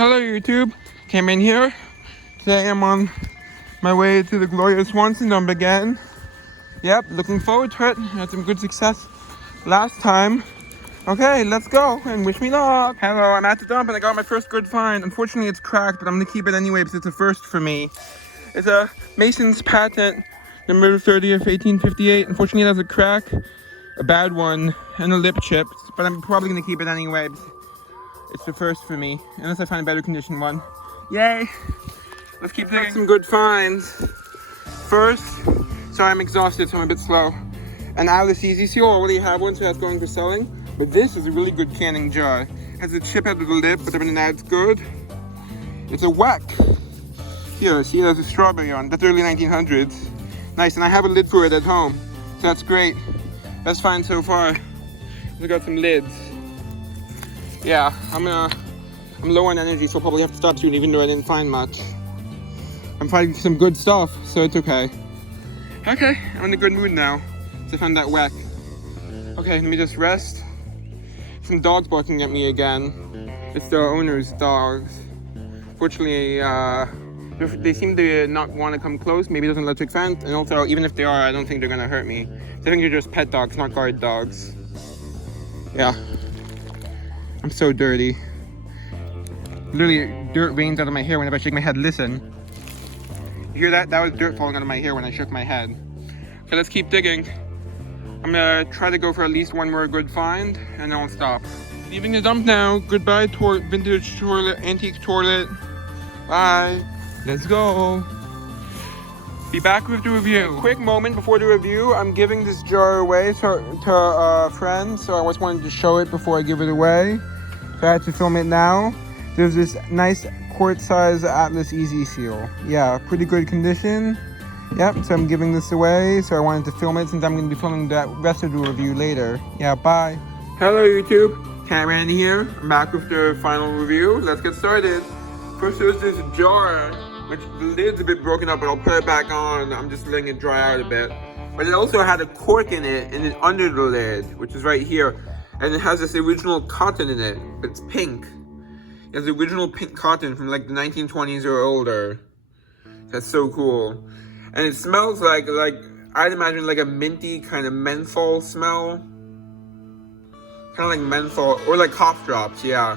Hello YouTube, came in here. Today I'm on my way to the Gloria Swanson dump again. Yep, looking forward to it. Had some good success last time. Okay, let's go and wish me luck. Hello, I'm at the dump and I got my first good find. Unfortunately it's cracked, but I'm gonna keep it anyway because it's a first for me. It's a Mason's patent, number 30 of 1858. Unfortunately it has a crack, a bad one, and a lip chip, but I'm probably gonna keep it anyway. It's the first for me, unless I find a better condition one. Yay! Let's keep digging. Some good finds. First, sorry I'm exhausted, so I'm a bit slow. An Alice Easy Seal, I already have one, so that's going for selling. But this is a really good canning jar. It has a chip out of the lip, but other than that, it's good. It's a whack. Here, see, there's a strawberry on. That's early 1900s. Nice, and I have a lid for it at home, so that's great. Best find so far. We got some lids. Yeah, I'm low on energy, so I'll probably have to stop soon, even though I didn't find much. I'm finding some good stuff, so it's okay. Okay, I'm in a good mood now, so I found that whack. Okay, let me just rest. Some dogs barking at me again. It's the owner's dogs. Fortunately, they seem to not want to come close. Maybe it doesn't electric fence, and also, even if they are, I don't think they're gonna hurt me. So I think they're just pet dogs, not guard dogs. Yeah. I'm so dirty. Literally, dirt rains out of my hair whenever I shake my head. Listen. You hear that? That was dirt falling out of my hair when I shook my head. Okay, let's keep digging. I'm gonna try to go for at least one more good find, and then I'll stop. Leaving the dump now. Goodbye, vintage toilet, antique toilet. Bye. Let's go. Be back with the review. Quick moment before the review. I'm giving this jar away to a friend, so I just wanted to show it before I give it away. So I had to film it now. There's this nice quart-size Atlas Easy Seal. Yeah, pretty good condition. Yep, so I'm giving this away. So I wanted to film it since I'm going to be filming the rest of the review later. Yeah, bye. Hello YouTube, Cameron here. I'm back with the final review. Let's get started. First there's this jar, which the lid's a bit broken up, but I'll put it back on. I'm just letting it dry out a bit. But it also had a cork in it, and then under the lid, which is right here. And it has this original cotton in it, but it's pink. It has original pink cotton from like the 1920s or older. That's so cool. And it smells like I'd imagine like a minty kind of menthol smell. Kind of like menthol, or like cough drops, yeah.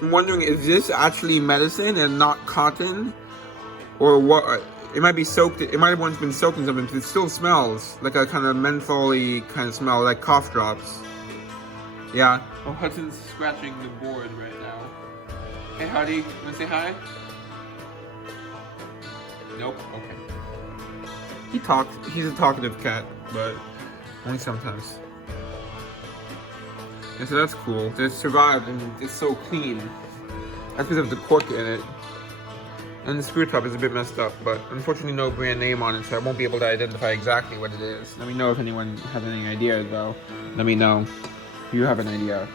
I'm wondering, is this actually medicine and not cotton? Or what? It might be soaked, it might have once been soaked in something, because it still smells like a kind of menthol-y kind of smell, like cough drops. Yeah. Oh, Hudson's scratching the board right now. Hey, Huddy, wanna say hi? Nope, okay. He talks, he's a talkative cat, but only sometimes. And so that's cool. It survived and it's so clean. That's because of the cork in it. And the screw top is a bit messed up, but unfortunately no brand name on it, so I won't be able to identify exactly what it is. Let me know if anyone has any idea though. Let me know if you have an idea.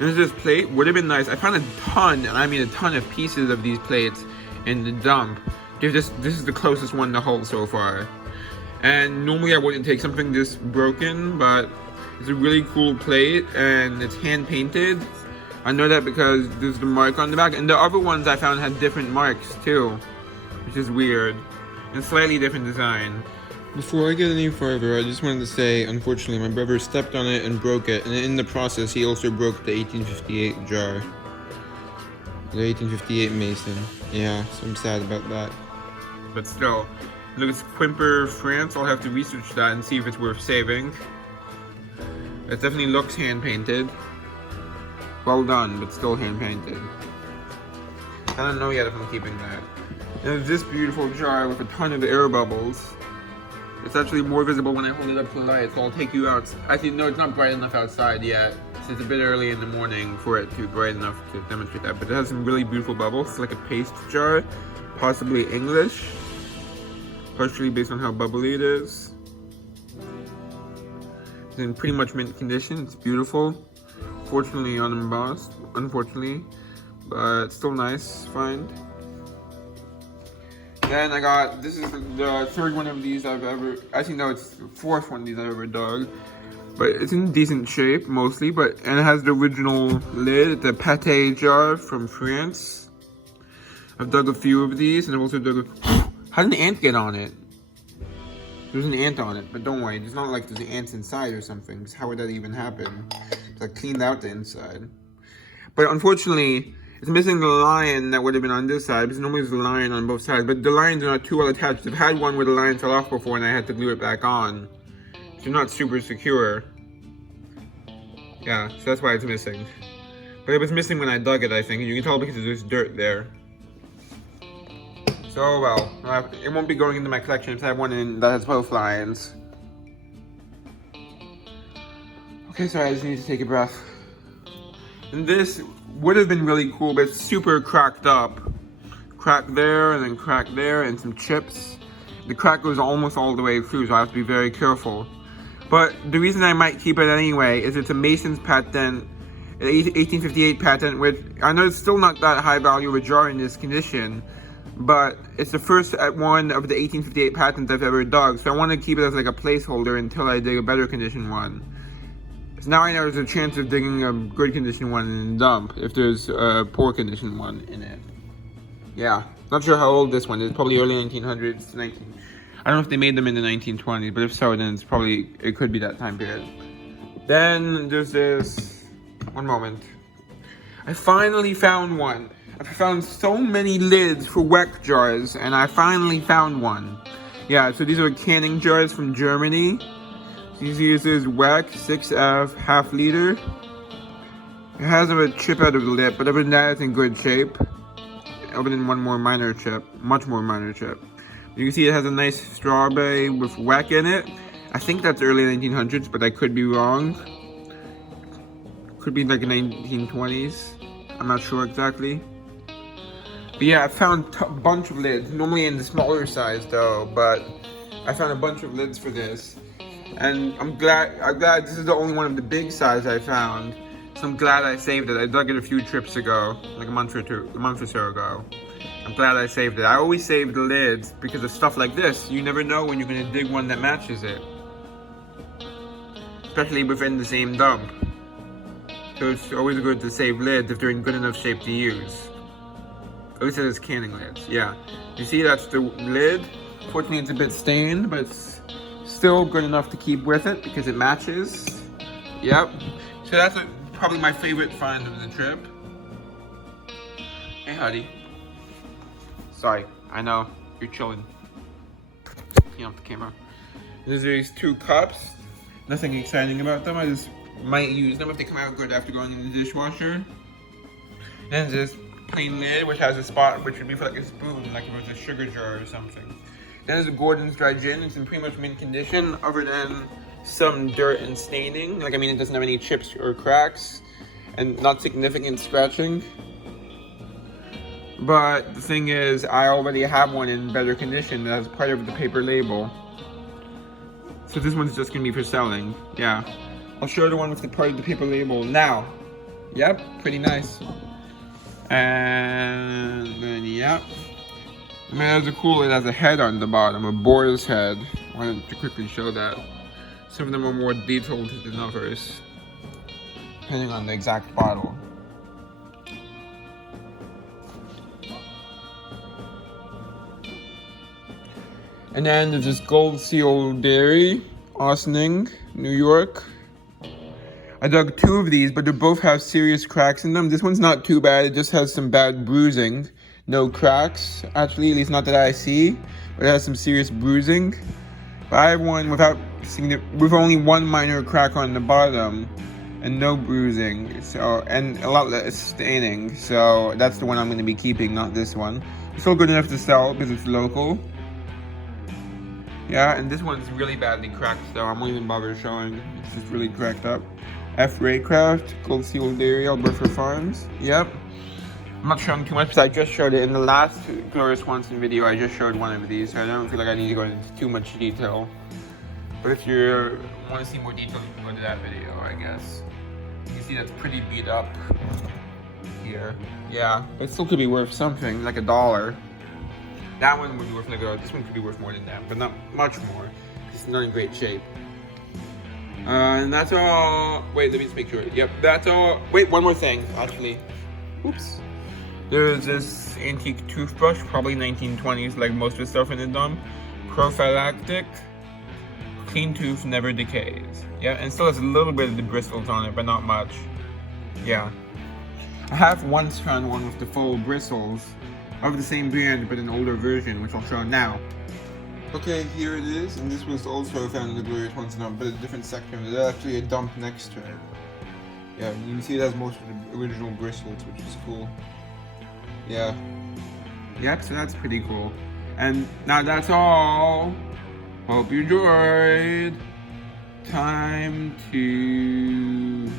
There's this plate, would have been nice. I found a ton, and I mean a ton of pieces of these plates in the dump. This is the closest one to hold so far. And normally I wouldn't take something this broken, but it's a really cool plate, and it's hand painted. I know that because there's the mark on the back, and the other ones I found had different marks too, which is weird, and slightly different design. Before I get any further, I just wanted to say, unfortunately, my brother stepped on it and broke it, and in the process, he also broke the 1858 jar. The 1858 Mason. Yeah, so I'm sad about that. But still, look, it's Quimper, France. I'll have to research that and see if it's worth saving. It definitely looks hand-painted. Well done, but still hand-painted. I don't know yet if I'm keeping that. And there's this beautiful jar with a ton of air bubbles. It's actually more visible when I hold it up to the light, so I'll take you out. Actually, no, it's not bright enough outside yet. So it's a bit early in the morning for it to be bright enough to demonstrate that. But it has some really beautiful bubbles. It's like a paste jar, possibly English. Partially based on how bubbly it is. It's in pretty much mint condition. It's beautiful. Fortunately unembossed, unfortunately, but still nice find. Then I got, this is the third one of these I've ever, actually no, it's the fourth one of these I've ever dug. but it's in decent shape mostly. And it has the original lid, the pate jar from France. I've dug a few of these, and I've also dug a... How did an ant get on it? There's an ant on it, but don't worry, it's not like there's ants inside or something. How would that even happen? I cleaned out the inside. But unfortunately, it's missing the lion that would have been on this side, because normally there's a lion on both sides. But the lions are not too well attached. I've had one where the lion fell off before and I had to glue it back on. So they're not super secure. Yeah, so that's why it's missing. But it was missing when I dug it, I think. And you can tell because there's dirt there. So, well, it won't be going into my collection if I have one in that has both lions. Okay, sorry, I just need to take a breath. And this would have been really cool, but it's super cracked up. Crack there, and then crack there, and some chips. The crack goes almost all the way through, so I have to be very careful. But the reason I might keep it anyway is it's a Mason's patent, an 1858 patent, which I know it's still not that high value of a jar in this condition, but it's the first one of the 1858 patents I've ever dug, so I want to keep it as like a placeholder until I dig a better condition one. So now I know there's a chance of digging a good condition one in the dump if there's a poor condition one in it. Yeah, not sure how old this one is, probably early 1900s to 19... I don't know if they made them in the 1920s, but if so, then it could be that time period. Then there's this, one moment. I finally found one. I found so many lids for Weck jars, and I finally found one. Yeah, so these are canning jars from Germany. These uses Weck 6F half liter. It has a chip out of the lip, but other than that, it's in good shape. Other than one more minor chip, much more minor chip. You can see it has a nice strawberry with Weck in it. I think that's early 1900s, but I could be wrong. Could be like 1920s. I'm not sure exactly. But yeah, I found a bunch of lids, normally in the smaller size though, but I found a bunch of lids for this. And I'm glad this is the only one of the big size I found. So I'm glad I saved it. I dug it a few trips ago, like a month or so ago. I'm glad I saved it. I always save the lids because of stuff like this. You never know when you're gonna dig one that matches it. Especially within the same dump. So it's always good to save lids if they're in good enough shape to use. At least it is canning lids, yeah. You see that's the lid. Fortunately it's a bit stained, but it's still good enough to keep with it because it matches. Yep. So that's probably my favorite find of the trip. Hey, Huddy. Sorry, I know, you're chilling. Picking up the camera. There's these two cups. Nothing exciting about them. I just might use them if they come out good after going in the dishwasher. And this plain lid, which has a spot which would be for like a spoon, like if it was a sugar jar or something. Then there's a Gordon's dry gin. It's in pretty much mint condition, other than some dirt and staining. Like, I mean, it doesn't have any chips or cracks, and not significant scratching. But the thing is, I already have one in better condition as part of the paper label. So this one's just gonna be for selling. Yeah. I'll show the one with the part of the paper label now. Yep, pretty nice. And then, yep. I mean, that's cool, it has a head on the bottom, a boar's head. I wanted to quickly show that. Some of them are more detailed than others, depending on the exact bottle. And then there's this Gold Seal Dairy, Ossining, New York. I dug two of these, but they both have serious cracks in them. This one's not too bad, it just has some bad bruising. No cracks, actually, at least not that I see, but it has some serious bruising. But I have one with only one minor crack on the bottom and no bruising, so, and a lot less staining. So that's the one I'm going to be keeping, not this one. It's still good enough to sell because it's local. Yeah, and this one's really badly cracked, so I won't even bother showing. It's just really cracked up. F. Raycraft, Gold Seal Dairy, Alberta Farms. Yep. I'm not showing too much because I just showed it in the last Gloria Swanson video. I just showed one of these, so I don't feel like I need to go into too much detail. But if you want to see more detail, you can go to that video, I guess. You can see that's pretty beat up here. Yeah, but it still could be worth something, like $1. That one would be worth like this one could be worth more than that, but not much more. It's not in great shape. And that's all. Wait, let me just make sure. Yep, that's all. Wait, one more thing, actually. Oops. There's this antique toothbrush, probably 1920s, like most of the stuff in the dump. Prophylactic. Clean tooth never decays. Yeah, and still has a little bit of the bristles on it, but not much. Yeah. I have once found one with the full bristles of the same brand, but an older version, which I'll show now. Okay, here it is, and this was also found in the Gloria Swanson dump, but a different section. There's actually a dump next to it. Yeah, you can see it has most of the original bristles, which is cool. Yeah. Yep, so that's pretty cool. And now that's all. Hope you enjoyed. Time to...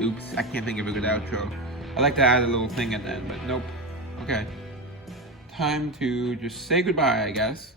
Oops, I can't think of a good outro. I like to add a little thing at the end, but nope. Okay. Time to just say goodbye, I guess.